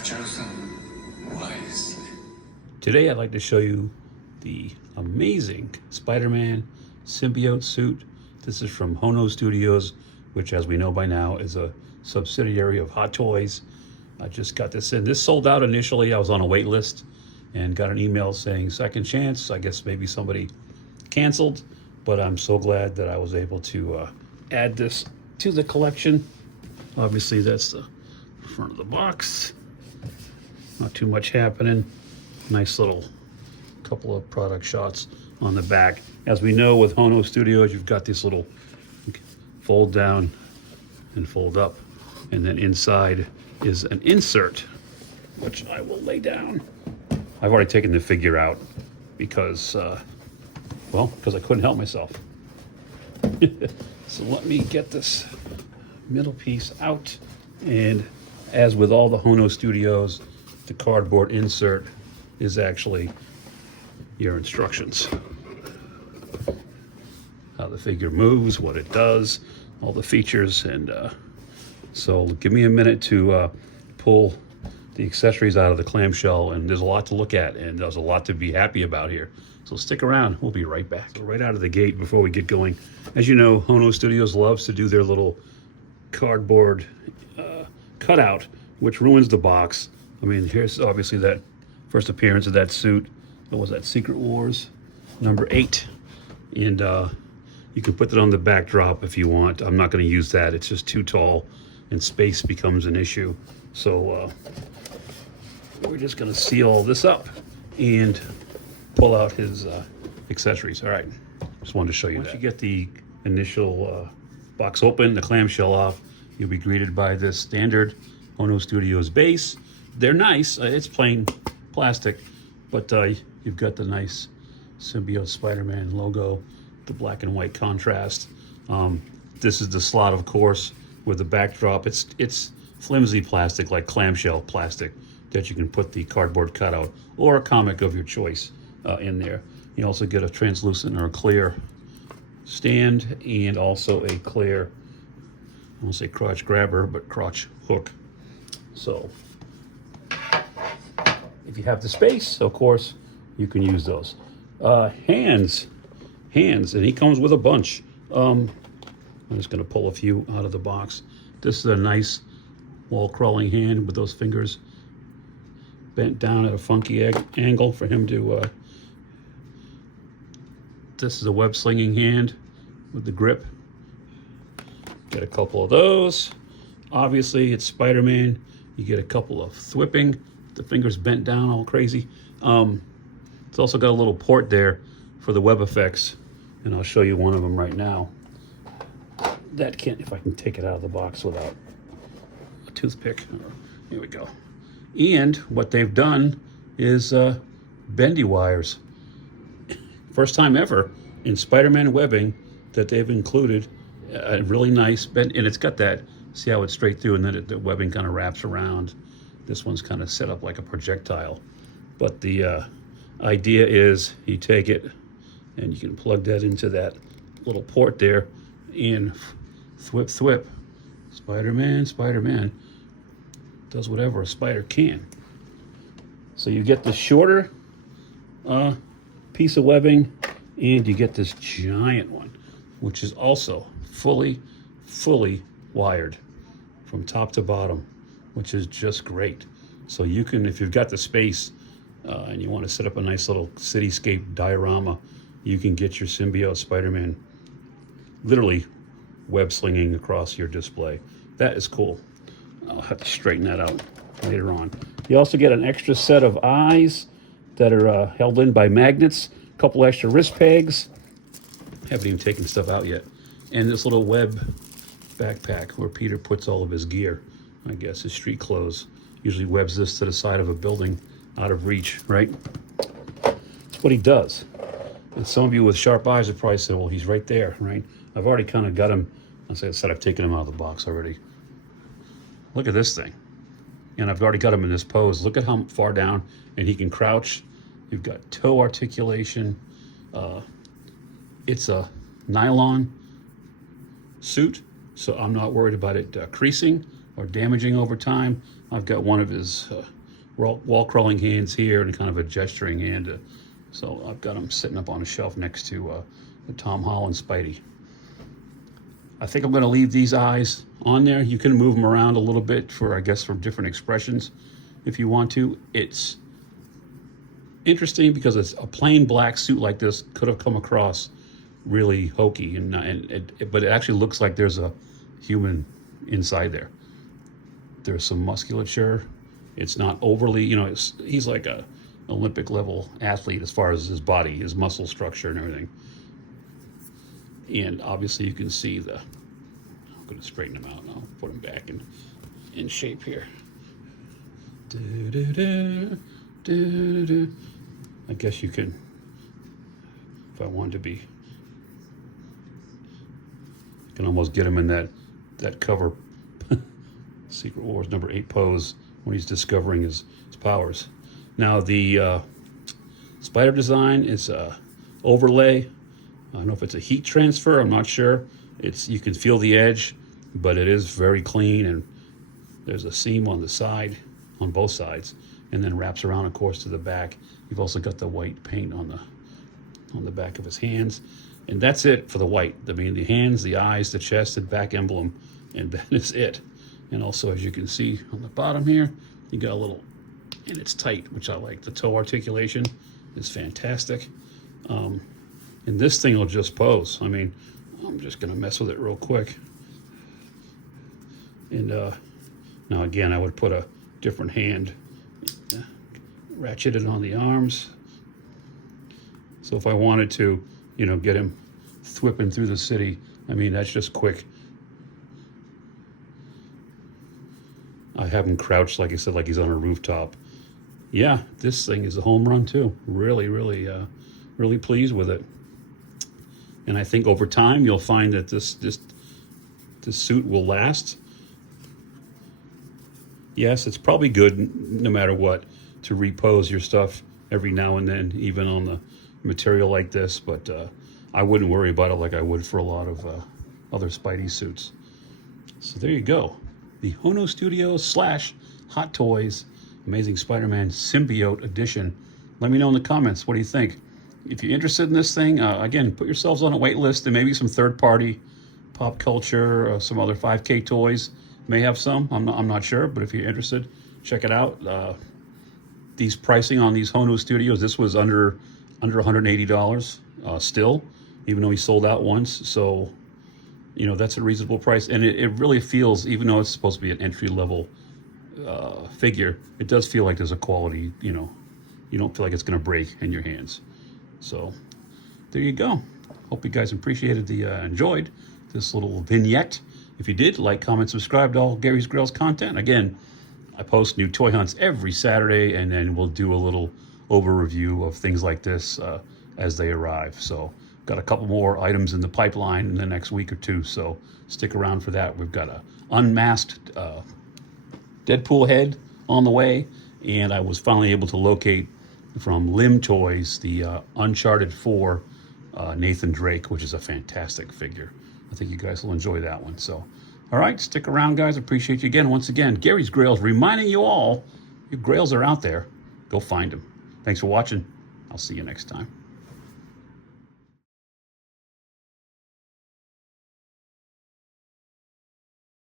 I've chosen wisely. Today I'd like to show you the amazing Spider-Man symbiote suit. This is from Hono Studios, which, as we know by now, is a subsidiary of Hot Toys. I just got this in. This sold out initially. I was on a wait list and got an email saying second chance. I guess maybe somebody canceled, but I'm so glad that I was able to add this to the collection. Obviously, that's the front of the box. Not too much happening. Nice little couple of product shots on the back. As we know with Hono Studios, you've got this little fold down and fold up, and then inside is an insert, which I will lay down. I've already taken the figure out because, because I couldn't help myself. So let me get this middle piece out. And as with all the Hono Studios, the cardboard insert is actually your instructions. How the figure moves, what it does, all the features. And so give me a minute to pull the accessories out of the clamshell, and there's a lot to look at, and there's a lot to be happy about here. So stick around, we'll be right back. So right out of the gate, before we get going, as you know, Hono Studios loves to do their little cardboard cutout, which ruins the box. I mean, here's obviously that first appearance of that suit. What was that, Secret Wars #8? And you can put that on the backdrop if you want. I'm not going to use that. It's just too tall and space becomes an issue. So we're just going to seal all this up and pull out his accessories. All right, just wanted to show you that. Once you get the initial box open, the clamshell off, you'll be greeted by this standard Hono Studios base. They're nice. It's plain plastic, but you've got the nice Symbiote Spider-Man logo, the black and white contrast. This is the slot, of course, with the backdrop. It's flimsy plastic, like clamshell plastic, that you can put the cardboard cutout or a comic of your choice in there. You also get a translucent or a clear stand, and also a clear, I won't say crotch grabber, but crotch hook. So if you have the space, of course, you can use those. Hands, and he comes with a bunch. I'm just gonna pull a few out of the box. This is a nice wall crawling hand with those fingers bent down at a funky angle for him to, this is a web slinging hand with the grip. Get a couple of those. Obviously, it's Spider-Man. You get a couple of thwipping, the fingers bent down all crazy. It's also got a little port there for the web effects, and I'll show you one of them right now. That can't, if I can take it out of the box without a toothpick. Here we go. And what they've done is bendy wires. First time ever in Spider-Man webbing that they've included a really nice bend, and it's got that, see how it's straight through, and then the webbing kind of wraps around. This one's kind of set up like a projectile. But the idea is you take it and you can plug that into that little port there and thwip. Spider-Man does whatever a spider can. So you get the shorter piece of webbing, and you get this giant one, which is also fully wired from top to bottom, which is just great. So you can, if you've got the space and you want to set up a nice little cityscape diorama, you can get your Symbiote Spider-Man literally web slinging across your display. That is cool. I'll have to straighten that out later on. You also get an extra set of eyes that are held in by magnets, a couple extra wrist pegs. Haven't even taken stuff out yet. And this little web backpack where Peter puts all of his gear, I guess his street clothes. Usually webs this to the side of a building out of reach, right? That's what he does. And some of you with sharp eyes would probably say, well, he's right there, right? I've already kind of got him. As I said, I've taken him out of the box already. Look at this thing. And I've already got him in this pose. Look at how far down, and he can crouch. You've got toe articulation. It's a nylon suit, so I'm not worried about it creasing or damaging over time. I've got one of his wall crawling hands here and kind of a gesturing hand. So I've got him sitting up on a shelf next to the Tom Holland Spidey. I think I'm going to leave these eyes on there. You can move them around a little bit for, I guess, for different expressions if you want to. It's interesting because it's a plain black suit like this could have come across really hokey, but it actually looks like there's a human inside there. There's some musculature. It's not overly, he's like a Olympic level athlete as far as his body, his muscle structure and everything. And obviously you can see I'm going to straighten him out and I'll put him back in shape here. I guess you can, if I wanted to be, I can almost get him in that cover Secret Wars #8 pose when he's discovering his powers. Now the spider design is overlay. I don't know if it's a heat transfer. I'm not sure. You can feel the edge, but it is very clean, and there's a seam on the side, on both sides, and then wraps around, of course, to the back. You've also got the white paint on the back of his hands, and that's it for the white. I mean, the hands, the eyes, the chest, and back emblem, and that is it. And also, as you can see on the bottom here, you got a little, and it's tight, which I like. The toe articulation is fantastic. And this thing will just pose. I mean, I'm just going to mess with it real quick. And now again, I would put a different hand, ratchet it on the arms. So if I wanted to, get him thwipping through the city, I mean, that's just quick. I have him crouched, like I said, like he's on a rooftop. Yeah, this thing is a home run too. Really, really, really pleased with it. And I think over time you'll find that this suit will last. Yes, it's probably good no matter what to repose your stuff every now and then, even on the material like this. But I wouldn't worry about it like I would for a lot of other Spidey suits. So there you go. The Hono Studios / Hot Toys Amazing Spider-Man Symbiote Edition. Let me know in the comments. What do you think? If you're interested in this thing, again, put yourselves on a wait list, and maybe some third-party pop culture, some other 5K toys may have some. I'm not sure, but if you're interested, check it out. These pricing on these Hono Studios, this was under $180 still, even though he sold out once. So, that's a reasonable price, and it really feels, even though it's supposed to be an entry-level figure, it does feel like there's a quality. You don't feel like it's going to break in your hands. So there you go. Hope you guys enjoyed this little vignette. If you did, like, comment, subscribe to all Gary's Grails content. Again, I post new toy hunts every Saturday, and then we'll do a little over review of things like this as they arrive. So got a couple more items in the pipeline in the next week or two, so stick around for that. We've got a unmasked Deadpool head on the way, and I was finally able to locate from Limb Toys the Uncharted 4 Nathan Drake, which is a fantastic figure. I think you guys will enjoy that one. So, all right, stick around, guys. Appreciate you again. Once again, Gary's Grails reminding you all, your grails are out there. Go find them. Thanks for watching. I'll see you next time.